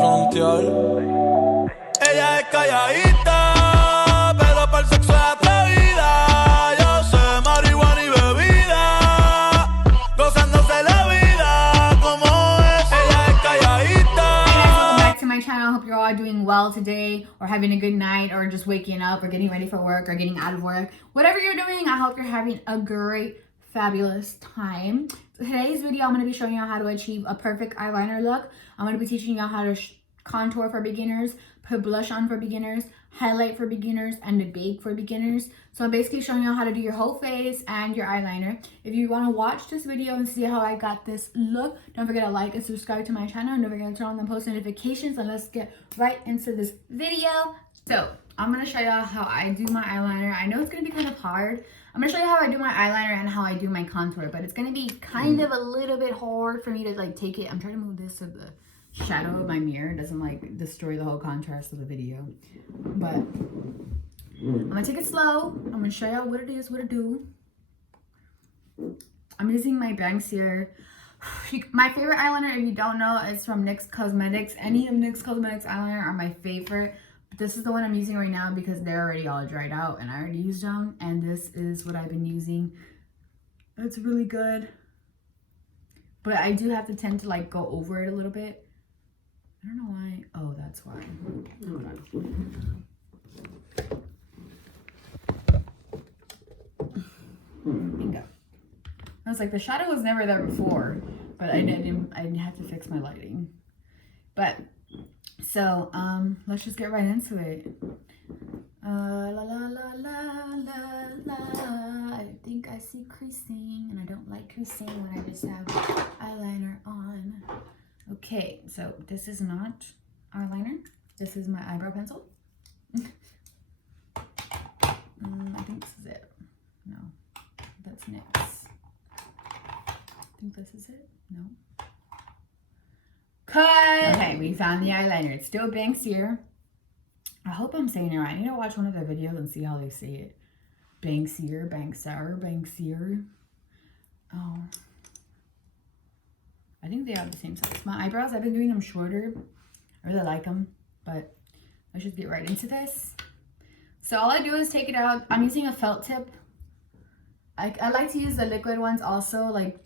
frontear. Ella es calladita, pero para el sexo es atrevida. Yo sé marihuana y bebida, gozándose la vida como es. Ella es calladita. Hey guys, welcome back to my channel. I hope you're all doing well today, or having a good night, or just waking up, or getting ready for work, or getting out of work. Whatever you're doing, I hope you're having a great, fabulous time. So today's video, I'm going to be showing you how to achieve a perfect eyeliner look. I'm going to be teaching you how to contour for beginners, put blush on for beginners, highlight for beginners, and to bake for beginners. So I'm basically showing you how to do your whole face and your eyeliner. If you want to watch this video and see how I got this look, don't forget to like and subscribe to my channel, and don't forget to turn on the post notifications, and let's get right into this video. So I'm going to show you how I do my eyeliner. I know it's going to be kind of hard. I'm going to show you how I do my eyeliner and how I do my contour, but it's going to be kind of a little bit hard for me to like take it. I'm trying to move this so the shadow of my mirror doesn't like destroy the whole contrast of the video. But I'm going to take it slow. I'm going to show you what it is, what to do. I'm using my bangs here. My favorite eyeliner, if you don't know, is from NYX Cosmetics. Any of NYX Cosmetics eyeliner are my favorite. This is the one I'm using right now because they're already all dried out and I already used them. And this is what I've been using. It's really good. But I do have to tend to like go over it a little bit. I don't know why. Oh, that's why. Hold on. Bingo. I was like, the shadow was never there before, but I didn't have to fix my lighting. But so let's just get right into it. La la la la la la. I think I see creasing, and I don't like creasing when I just have eyeliner on. Okay, so this is not eyeliner. This is my eyebrow pencil. I think this is it. No, that's NYX. I think this is it. No. Cut! Okay, we found the eyeliner. It's still Banksier. I hope I'm saying it right. I need to watch one of their videos and see how they say it. Banksier, Banksier. Oh. I think they have the same size. My eyebrows, I've been doing them shorter. I really like them, but let's just get right into this. So all I do is take it out. I'm using a felt tip. I like to use the liquid ones also, like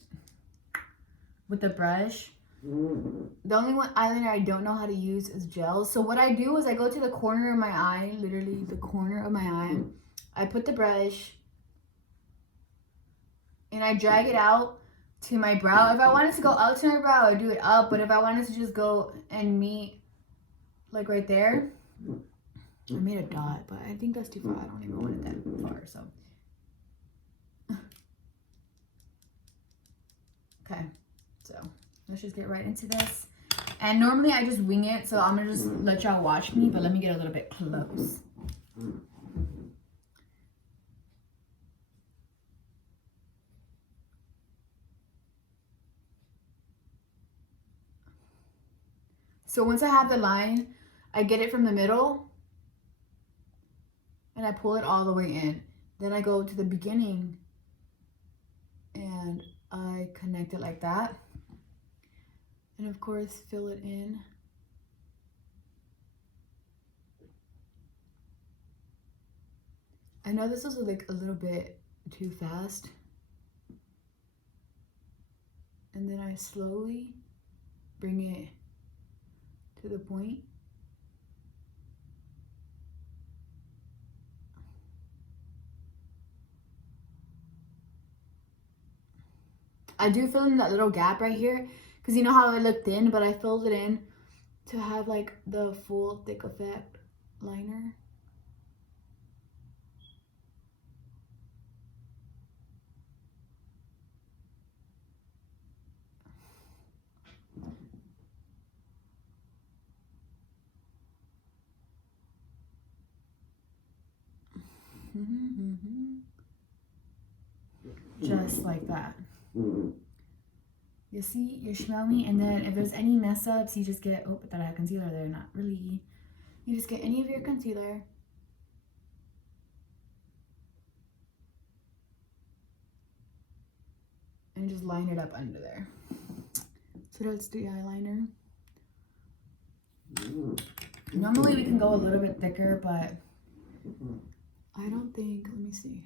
with the brush. The only one eyeliner I don't know how to use is gel. So what I do is I go to the corner of my eye, literally the corner of my eye. I put the brush and I drag it out to my brow. If I wanted to go out to my brow, I'd do it up. But if I wanted to just go and meet like right there, I made a dot, but I think that's too far. I don't even want it that far, so. Okay, so let's just get right into this. And normally I just wing it, so I'm gonna just let y'all watch me, but let me get a little bit close. So once I have the line, I get it from the middle and I pull it all the way in. Then I go to the beginning and I connect it like that. And of course, fill it in. I know this was like a little bit too fast. And then I slowly bring it to the point. I do fill in that little gap right here because you know how it looked thin, but I filled it in to have like the full thick effect liner. Just like that. You see, you smell me, and then if there's any mess ups, you just get, oh, that I have concealer there, not really. You just get any of your concealer. And just line it up under there. So that's the eyeliner. Normally we can go a little bit thicker, but I don't think, let me see.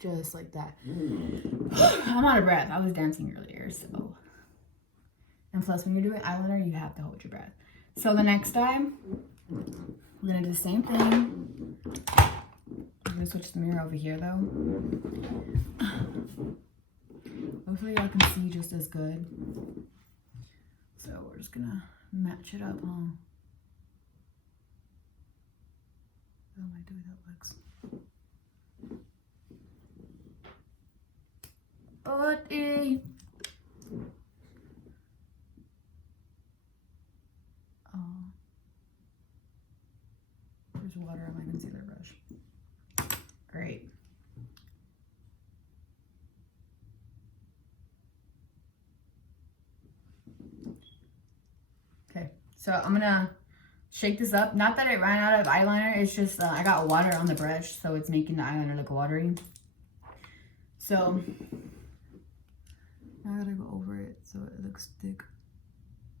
Just like that. I'm out of breath. I was dancing earlier, so. And plus, when you're doing eyeliner, you have to hold your breath. So the next time, we're gonna do the same thing. I'm gonna switch the mirror over here, though. Hopefully, y'all can see just as good. So we're just gonna match it up, huh? How am I doing that, Lex? Buddy. Oh. There's water on my concealer brush. Great. Okay, so I'm gonna shake this up. Not that it ran out of eyeliner, it's just I got water on the brush, so it's making the eyeliner look watery. So now I gotta go over it so it looks thick.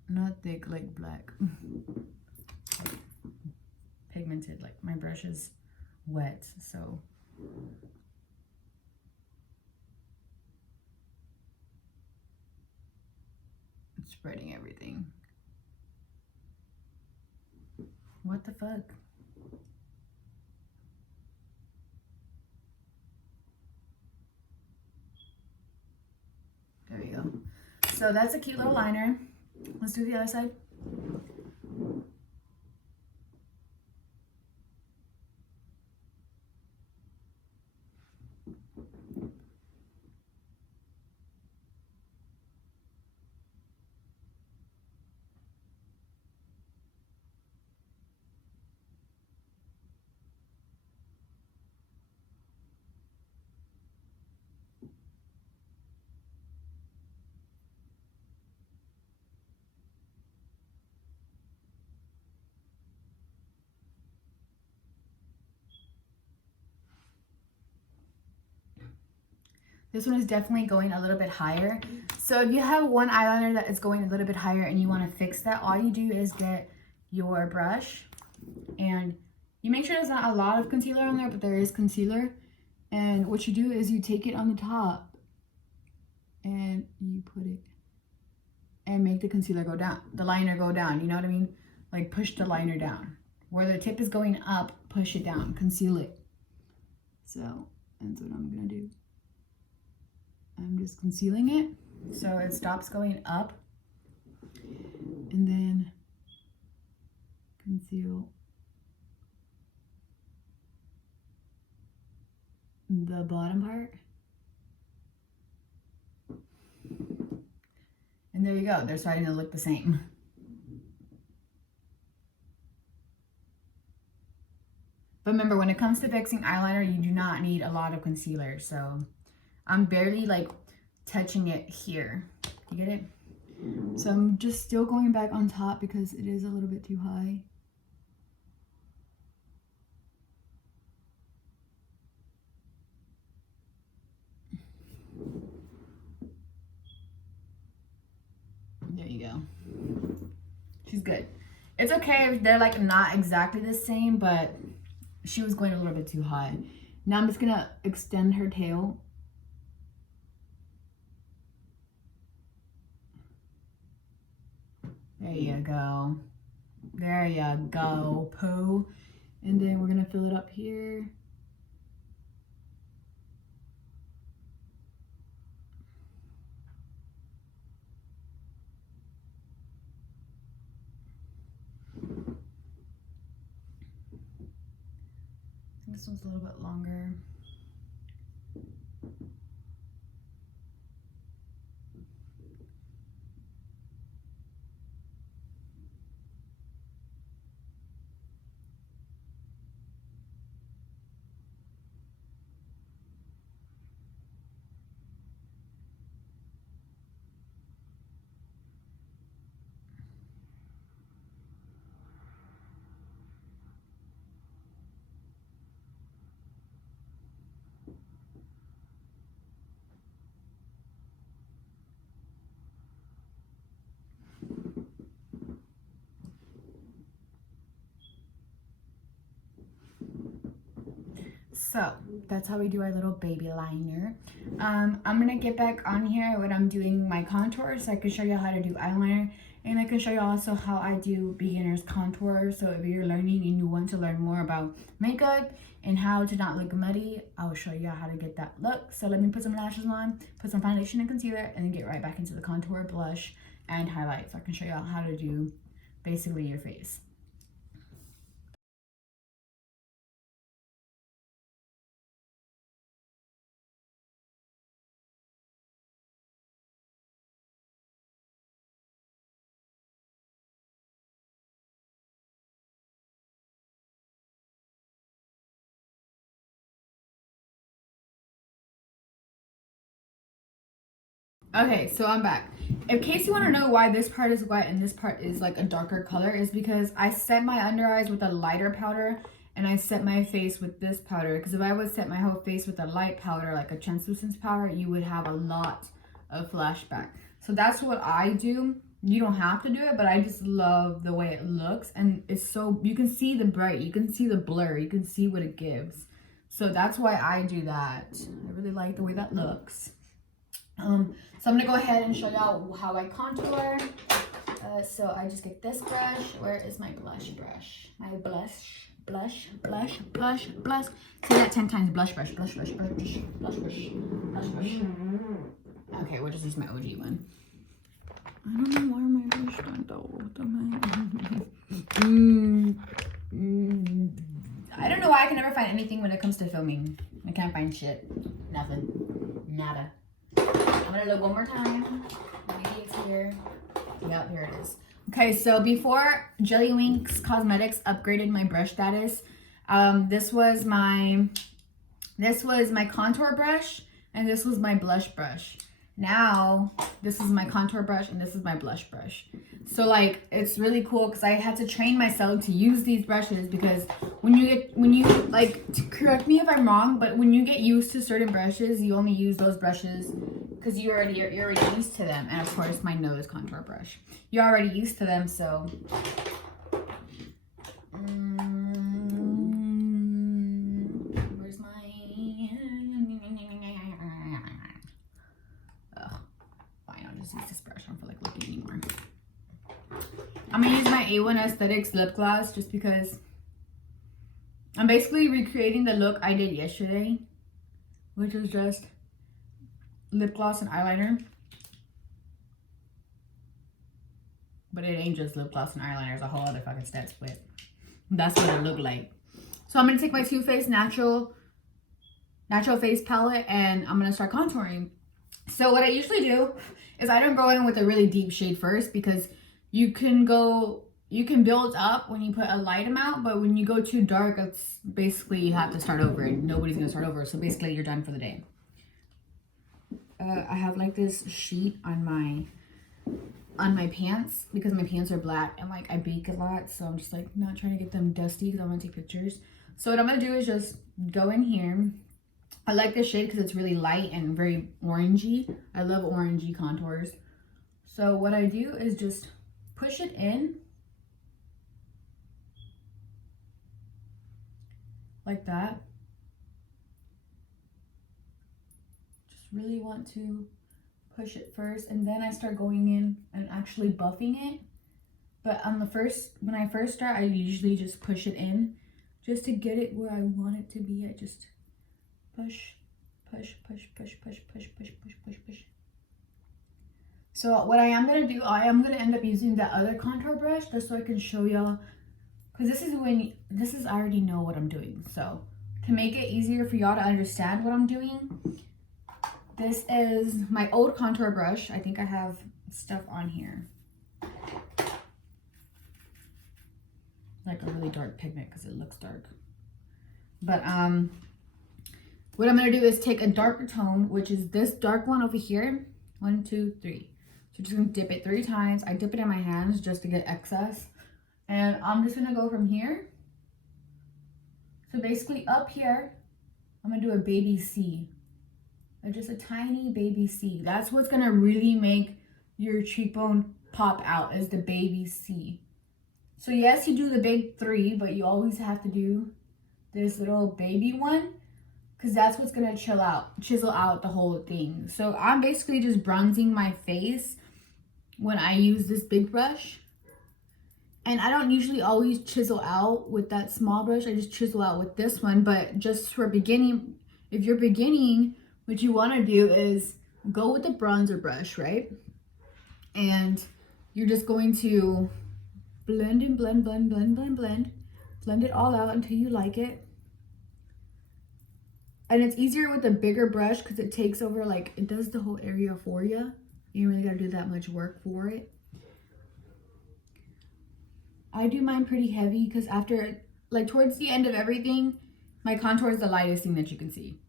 Not thick like black. Like pigmented, like my brush is wet, so. It's spreading everything. What the fuck? There we go. So that's a cute little liner. Let's do the other side. This one is definitely going a little bit higher. So if you have one eyeliner that is going a little bit higher and you want to fix that, all you do is get your brush and you make sure there's not a lot of concealer on there, but there is concealer. And what you do is you take it on the top and you put it and make the concealer go down, the liner go down, you know what I mean? Like push the liner down. Where the tip is going up, push it down, conceal it. So that's what I'm gonna do. I'm just concealing it so it stops going up, and then conceal the bottom part. And there you go, they're starting to look the same. But remember, when it comes to fixing eyeliner, you do not need a lot of concealer. So I'm barely like touching it here. You get it? So I'm just still going back on top because it is a little bit too high. There you go. She's good. It's okay if they're like not exactly the same, but she was going a little bit too high. Now I'm just gonna extend her tail. There you go. There you go, Pooh. And then we're gonna fill it up here. This one's a little bit longer. So that's how we do our little baby liner. I'm gonna get back on here when I'm doing my contour so I can show you how to do eyeliner, and I can show you also how I do beginner's contour. So if you're learning and you want to learn more about makeup and how to not look muddy, I'll show you how to get that look. So let me put some lashes on, put some foundation and concealer, and then get right back into the contour, blush, and highlight so I can show you how to do basically your face. Okay, so I'm back. In case you want to know why this part is white and this part is like a darker color, is because I set my under eyes with a lighter powder and I set my face with this powder. Because if I would set my whole face with a light powder, like a translucent powder, you would have a lot of flashback. So that's what I do. You don't have to do it, but I just love the way it looks. And it's so, you can see the bright, you can see the blur, you can see what it gives. So that's why I do that. I really like the way that looks. So I'm gonna go ahead and show y'all how I contour. So I just get this brush. Where is my blush brush? My blush. Say that 10 times. Blush brush. Okay, we'll just use my OG one. I don't know why my brush don't though. I don't know why I can never find anything when it comes to filming. I can't find shit. Nothing. Nada. I'm gonna look one more time. Maybe it's here. Yep, here it is. Okay, so before Jelly Winks Cosmetics upgraded my brush status, this was my contour brush and this was my blush brush. Now this is my contour brush and this is my blush brush. So like it's really cool because I had to train myself to use these brushes, because when you like, correct me if I'm wrong, but when you get used to certain brushes, you only use those brushes because you're already used to them. And of course my nose contour brush, you're already used to them. So where's my fine, I'll just use this brush. I don't feel like looking anymore. I'm gonna use my A1 Aesthetics lip gloss just because I'm basically recreating the look I did yesterday, which was just lip gloss and eyeliner. But it ain't just lip gloss and eyeliner, it's a whole other fucking step split. That's what it looked like. So I'm gonna take my Too Faced natural face palette and I'm gonna start contouring. So what I usually do is I don't go in with a really deep shade first, because you can build up when you put a light amount, but when you go too dark, it's basically you have to start over and nobody's gonna start over. So basically you're done for the day. I have like this sheet on my pants because my pants are black and like I bake a lot, so I'm just like not trying to get them dusty because I want to take pictures. So what I'm gonna do is just go in here. I like this shade because it's really light and very orangey. I love orangey contours. So what I do is just push it in like that. Just really want to push it first, and then I start going in and actually buffing it. But when I first start, I usually just push it in just to get it where I want it to be. I just push. So what I am gonna do, I am gonna end up using that other contour brush just so I can show y'all, because I already know what I'm doing. So to make it easier for y'all to understand what I'm doing, this is my old contour brush. I think I have stuff on here, like a really dark pigment because it looks dark. But what I'm gonna do is take a darker tone, which is this dark one over here. 1, 2, 3. So just gonna dip it 3 times. I dip it in my hands just to get excess. And I'm just gonna go from here. So basically up here, I'm gonna do a baby C. Just a tiny baby C. That's what's gonna really make your cheekbone pop out, is the baby C. So yes, you do the big 3, but you always have to do this little baby one. because that's what's gonna chisel out the whole thing. So I'm basically just bronzing my face when I use this big brush. And I don't usually always chisel out with that small brush. I just chisel out with this one. But just for beginning, if you're beginning, what you want to do is go with the bronzer brush, right? And you're just going to blend and blend, blend, blend, blend, blend. Blend it all out until you like it. And it's easier with a bigger brush because it takes over, like, it does the whole area for you. You don't really got to do that much work for it. I do mine pretty heavy because after, like, towards the end of everything, my contour is the lightest thing that you can see.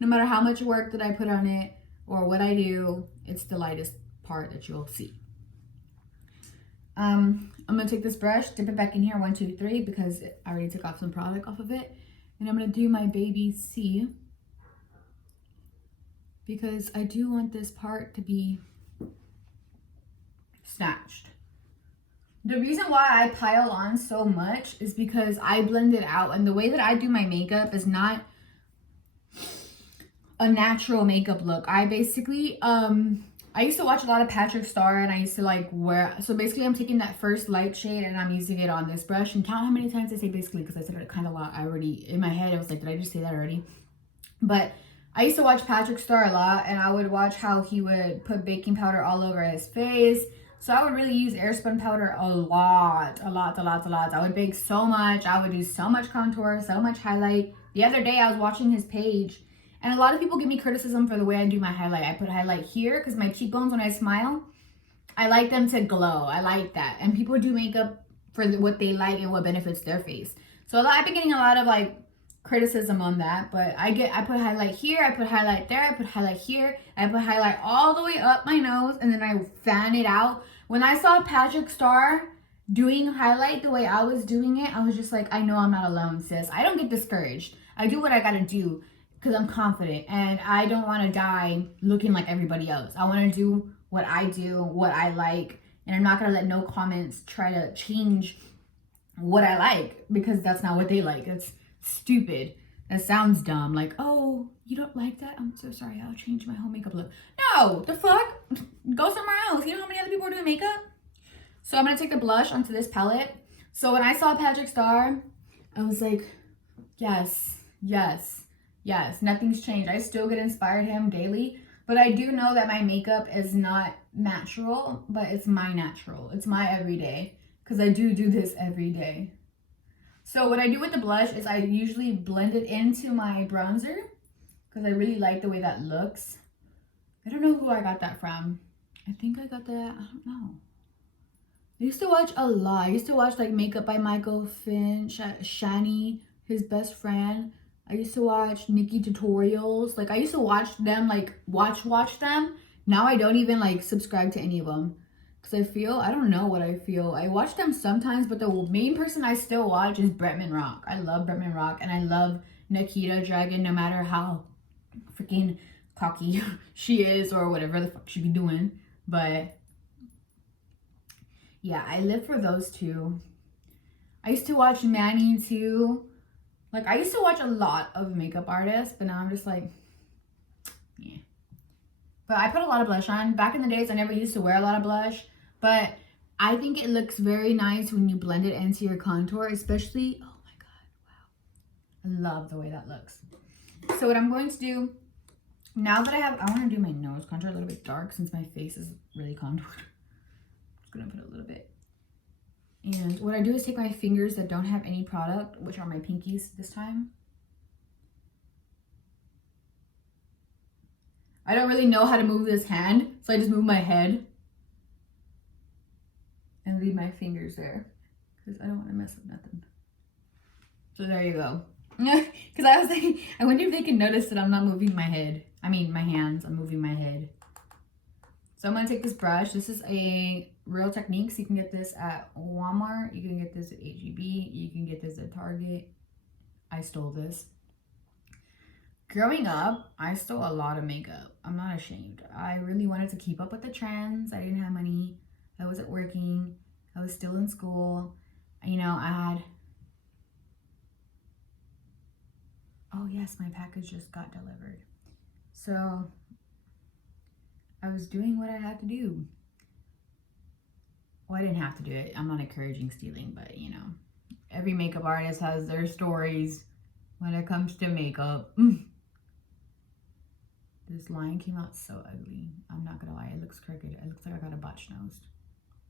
No matter how much work that I put on it or what I do, it's the lightest part that you'll see. I'm going to take this brush, dip it back in here, 1, 2, 3, because I already took off some product off of it. And I'm going to do my baby C, because I do want this part to be snatched. The reason why I pile on so much is because I blend it out, and the way that I do my makeup is not a natural makeup look. I basically, I used to watch a lot of Patrick Star, and I used to like wear, so basically I'm taking that first light shade and I'm using it on this brush, and count how many times I say basically, because I said it kind of a lot. I already, in my head, I was like, did I just say that already? But I used to watch Patrick Star a lot, and I would watch how he would put baking powder all over his face. So I would really use airspun powder a lot. I would bake so much. I would do so much contour, so much highlight. The other day I was watching his page, and a lot of people give me criticism for the way I do my highlight. I put highlight here because my cheekbones, when I smile, I like them to glow. I like that. And people do makeup for what they like and what benefits their face. So I've been getting a lot of like criticism on that, but I put highlight here, I put highlight there, I put highlight here, I put highlight all the way up my nose, and then I fan it out. When I saw Patrick Star doing highlight the way I was doing it, I was just like, I know I'm not alone, sis. I don't get discouraged. I do what I gotta do because I'm confident, and I don't want to die looking like everybody else. I want to do what I do, what I like, and I'm not gonna let no comments try to change what I like, because that's not what they like. It's stupid. That sounds dumb. Like, oh, you don't like that? I'm so sorry. I'll change my whole makeup look. No, the fuck? Go somewhere else. You know how many other people are doing makeup? So I'm going to take the blush onto this palette. So when I saw Patrick Star, I was like, yes, yes, yes. Nothing's changed. I still get inspired him daily. But I do know that my makeup is not natural, but it's my natural. It's my everyday. Because I do this every day. So what I do with the blush is I usually blend it into my bronzer because I really like the way that looks. I don't know who I got that from. I think I got that, I don't know. I used to watch a lot. I used to watch like Makeup by Michael Finch, Shani, his best friend. I used to watch Nikki tutorials. Like I used to watch them, like watch them. Now I don't even like subscribe to any of them. Because I don't know what I feel. I watch them sometimes, but the main person I still watch is Bretman Rock. I love Bretman Rock, and I love Nikita Dragon, no matter how freaking cocky she is or whatever the fuck she be doing. But yeah, I live for those two. I used to watch Manny too. Like, I used to watch a lot of makeup artists, but now I'm just like, yeah. But I put a lot of blush on. Back in the days, I never used to wear a lot of blush. But I think it looks very nice when you blend it into your contour, especially, oh my God, wow. I love the way that looks. So what I'm going to do, now that I want to do my nose contour a little bit dark since my face is really contoured. I'm just going to put a little bit. And what I do is take my fingers that don't have any product, which are my pinkies this time. I don't really know how to move this hand, so I just move my head and leave my fingers there because I don't want to mess up nothing. So there you go. Because I was like, I wonder if they can notice that I'm not moving my head. I mean, my hands, I'm moving my head. So I'm going to take this brush. This is a Real Techniques. You can get this at Walmart. You can get this at H-E-B. You can get this at Target. I stole this. Growing up, I stole a lot of makeup. I'm not ashamed. I really wanted to keep up with the trends. I didn't have money. I wasn't working. I was still in school. You know, I had Oh yes, my package just got delivered. So I was doing what I had to do. Well, I didn't have to do it. I'm not encouraging stealing, but you know, every makeup artist has their stories when it comes to makeup. This line came out so ugly. I'm not gonna lie, it looks crooked. It looks like I got a botch nose.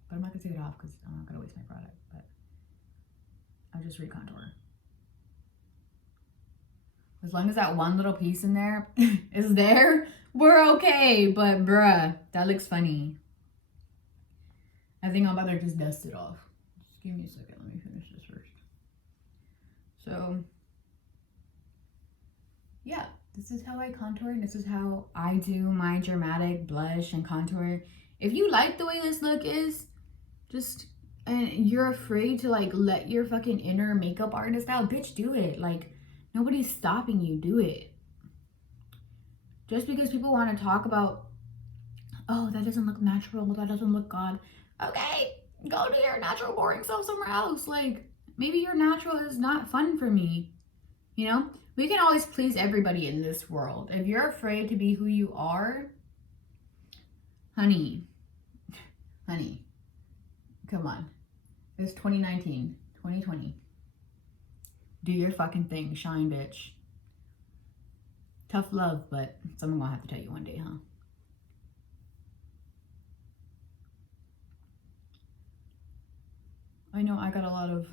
But I'm not gonna take it off because I'm not gonna waste my product. But I'll just recontour. As long as that one little piece in there is there, we're okay. But bruh, that looks funny. I think I'm about to just dust it off. Just give me a second. Let me finish this first. So, yeah, this is how I contour. And this is how I do my dramatic blush and contour. If you like the way this look is, and you're afraid to like let your fucking inner makeup artist out, bitch, do it. Like, nobody's stopping you. Do it. Just because people want to talk about, oh, that doesn't look natural, that doesn't look God. Okay, go do your natural boring self somewhere else. Like, maybe your natural is not fun for me. You know, we can always please everybody in this world. If you're afraid to be who you are, honey, come on. It's 2019, 2020. Do your fucking thing, shine, bitch. Tough love, but someone gonna have to tell you one day, huh? I know I got a lot of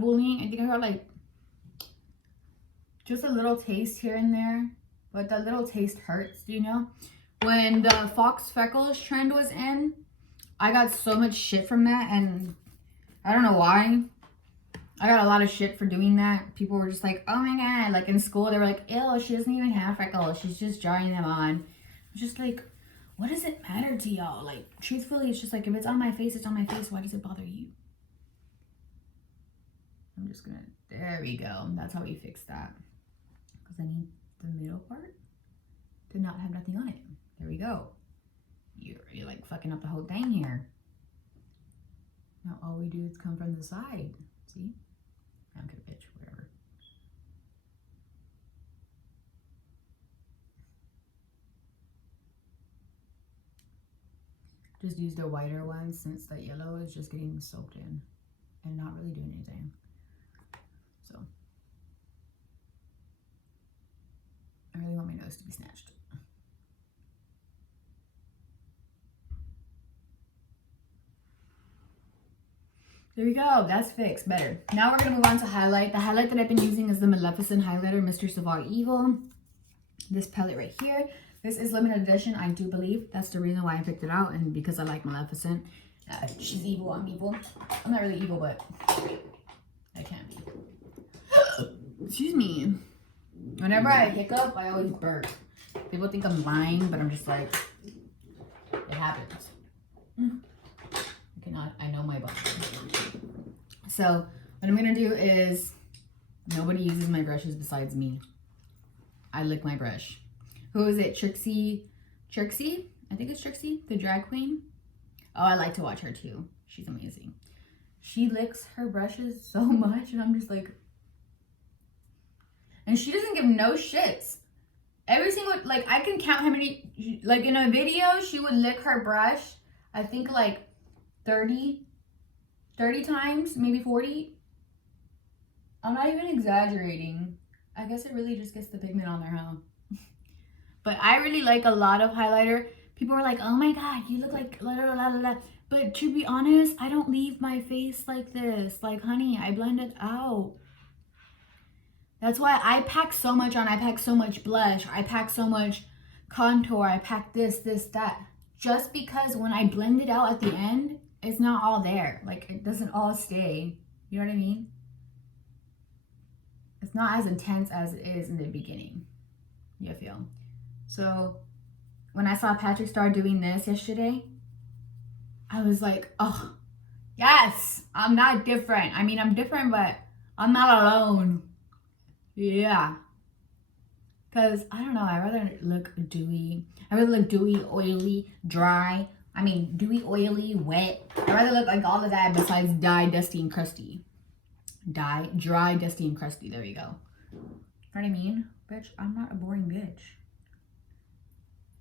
bullying. I think I got like just a little taste here and there, but that little taste hurts, you know? When the Fox Freckles trend was in, I got so much shit from that, and I don't know why. I got a lot of shit for doing that. People were just like, oh my god, like in school, they were like, ew, she doesn't even have freckles. She's just drawing them on. I'm just like, what does it matter to y'all? Like, truthfully, it's just like, if it's on my face, it's on my face. Why does it bother you? I'm just gonna, there we go. That's how we fix that. Because I need the middle part to not have nothing on it. There we go. You're like fucking up the whole thing here. Now all we do is come from the side. See? Okay, bitch, whatever. Just use the whiter one since that yellow is just getting soaked in and not really doing anything. So I really want my nose to be snatched. There we go. That's fixed. Better. Now we're going to move on to highlight. The highlight that I've been using is the Maleficent highlighter, Mr. Savar Evil. This palette right here. This is limited edition, I do believe. That's the reason why I picked it out, and because I like Maleficent. She's evil. I'm evil. I'm not really evil, but I can be. Excuse me. Whenever I hiccup, I always burp. People think I'm lying, but I'm just like, it happens. I know my body. So what I'm gonna do is, nobody uses my brushes besides me. I lick my brush. Who is it? Trixie? I think it's Trixie, the drag queen. Oh, I like to watch her too. She's amazing. She licks her brushes so much, and I'm just like, and she doesn't give no shits. Every single, like, I can count how many, like in a video, she would lick her brush, I think like 30 times, maybe 40. I'm not even exaggerating. I guess it really just gets the pigment on there, huh? But I really like a lot of highlighter. People are like, oh my god, you look like la la la la la. But to be honest, I don't leave my face like this. Like, honey, I blend it out. That's why I pack so much on. I pack so much blush. I pack so much contour. I pack this, that. Just because when I blend it out at the end, it's not all there. Like, it doesn't all stay. You know what I mean? It's not as intense as it is in the beginning. You feel? So when I saw Patrick start doing this yesterday, I was like, oh, yes, I'm not different. I mean, I'm different, but I'm not alone. Yeah. Because, I don't know, I'd rather look dewy. I'd rather look dewy, oily, dry. I mean, dewy, oily, wet. I'd rather look like all of that besides dry, dusty, and crusty. Dry, dusty, and crusty. There you go. what I mean? Bitch, I'm not a boring bitch.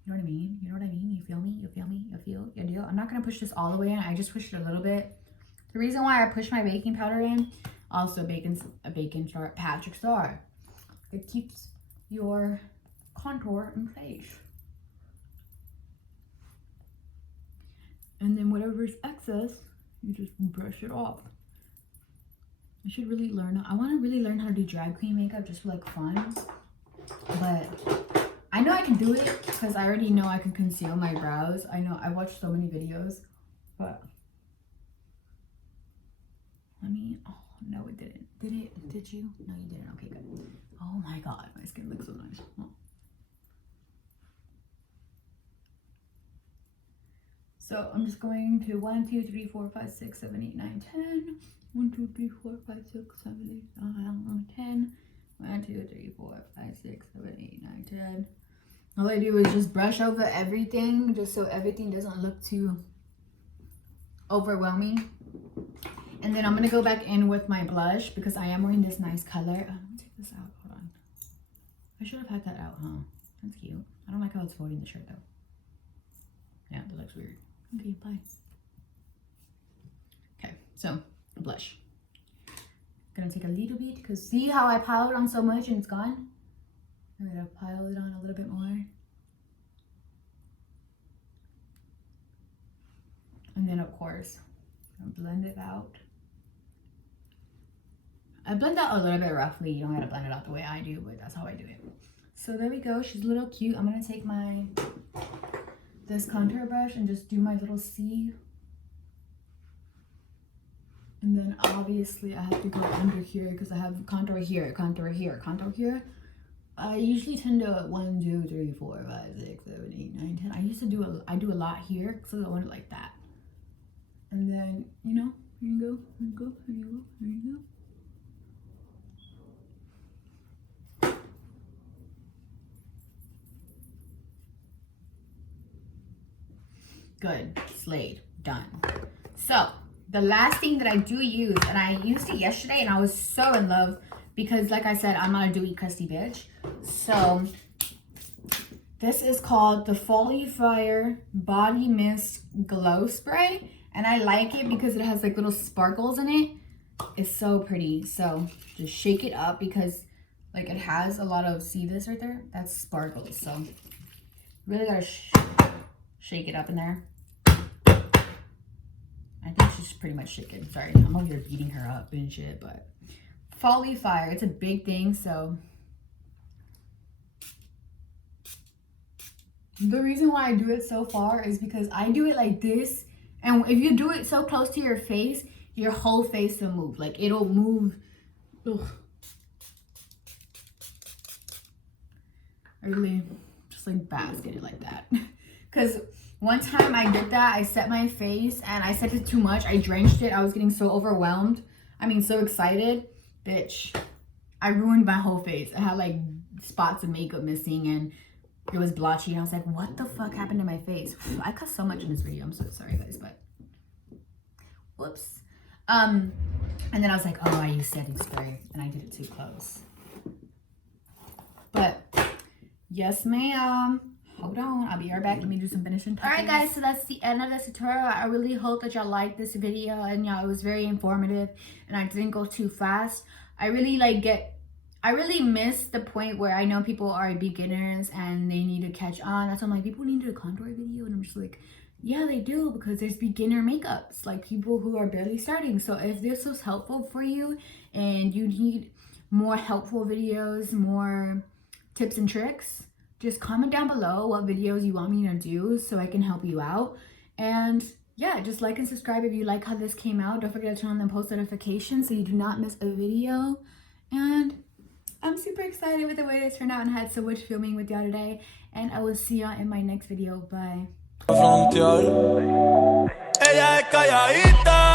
You know what I mean? You know what I mean? You feel me? You feel me? You feel? You do? I'm not going to push this all the way in. I just pushed it a little bit. The reason why I push my baking powder in, also a baking star, Patrick Star. It keeps your contour in place. And then whatever's excess, you just brush it off. I should really learn. I want to really learn how to do drag queen makeup just for like fun. But I know I can do it because I already know I can conceal my brows. I know I watched so many videos, but let me, oh no it didn't. Did it? Did you? No you didn't. Okay, good. Oh my god, my skin looks so nice. Oh. So I'm just going to 1, 2, 3, 4, 5, 6, 7, 8, 9, 10. 1, 2, 3, 4, 5, 6, 7, 8, 9, 10. 1, 2, 3, 4, 5, 6, 7, 8, 9, 10. All I do is just brush over everything just so everything doesn't look too overwhelming. And then I'm going to go back in with my blush because I am wearing this nice color. Let me take this out. Hold on. I should have had that out, huh? That's cute. I don't like how it's folding the shirt though. Yeah, that looks weird. Okay, bye. Okay, so blush. Gonna take a little bit because see how I piled on so much and it's gone? I'm gonna pile it on a little bit more. And then of course, I'm gonna blend it out. I blend out a little bit roughly. You don't gotta blend it out the way I do, but that's how I do it. So there we go. She's a little cute. I'm gonna take this contour brush and just do my little C. And then obviously I have to go under here because I have contour here, contour here, contour here. I usually tend to 1, 2, 3, 4, 5, 6, 7, 8, 9, 10. I do a lot here because I want it like that. And then, you know, here you go, here you go, here you go, here you go. Good, slayed, done. So the last thing that I do use, and I used it yesterday and I was so in love because like I said, I'm not a dewy crusty bitch. So this is called the Eyeliner Body Mist Glow Spray. And I like it because it has like little sparkles in it. It's so pretty. So just shake it up because like it has a lot of, see this right there? That's sparkles. So really gotta shake it up in there. I think she's pretty much shaking. Sorry, I'm over here beating her up and shit, but Eyeliner, it's a big thing, so. The reason why I do it so far is because I do it like this, and if you do it so close to your face, your whole face will move. Like, it'll move. Ugh. I really just like bask in it like that. Because one time I did that, I set my face and I set it too much. I drenched it. I was getting so overwhelmed. I mean, so excited. Bitch, I ruined my whole face. I had like spots of makeup missing and it was blotchy. And I was like, what the fuck happened to my face? I cuss so much in this video. I'm so sorry, guys, but whoops. And then I was like, oh, I used setting spray and I did it too close. But yes, ma'am. Hold on, I'll be right back. Let me do some finishing touches. Alright guys, so that's the end of this tutorial. I really hope that y'all liked this video and y'all, it was very informative and I didn't go too fast. I really miss the point where I know people are beginners and they need to catch on. That's why I'm like, people need to do a contour video, and I'm just like, yeah, they do, because there's beginner makeups, like people who are barely starting. So if this was helpful for you and you need more helpful videos, more tips and tricks, just comment down below what videos you want me to do so I can help you out. And yeah, just like and subscribe if you like how this came out. Don't forget to turn on the post notifications so you do not miss a video. And I'm super excited with the way this turned out and had so much filming with y'all today. And I will see y'all in my next video. Bye. Ella es calladita.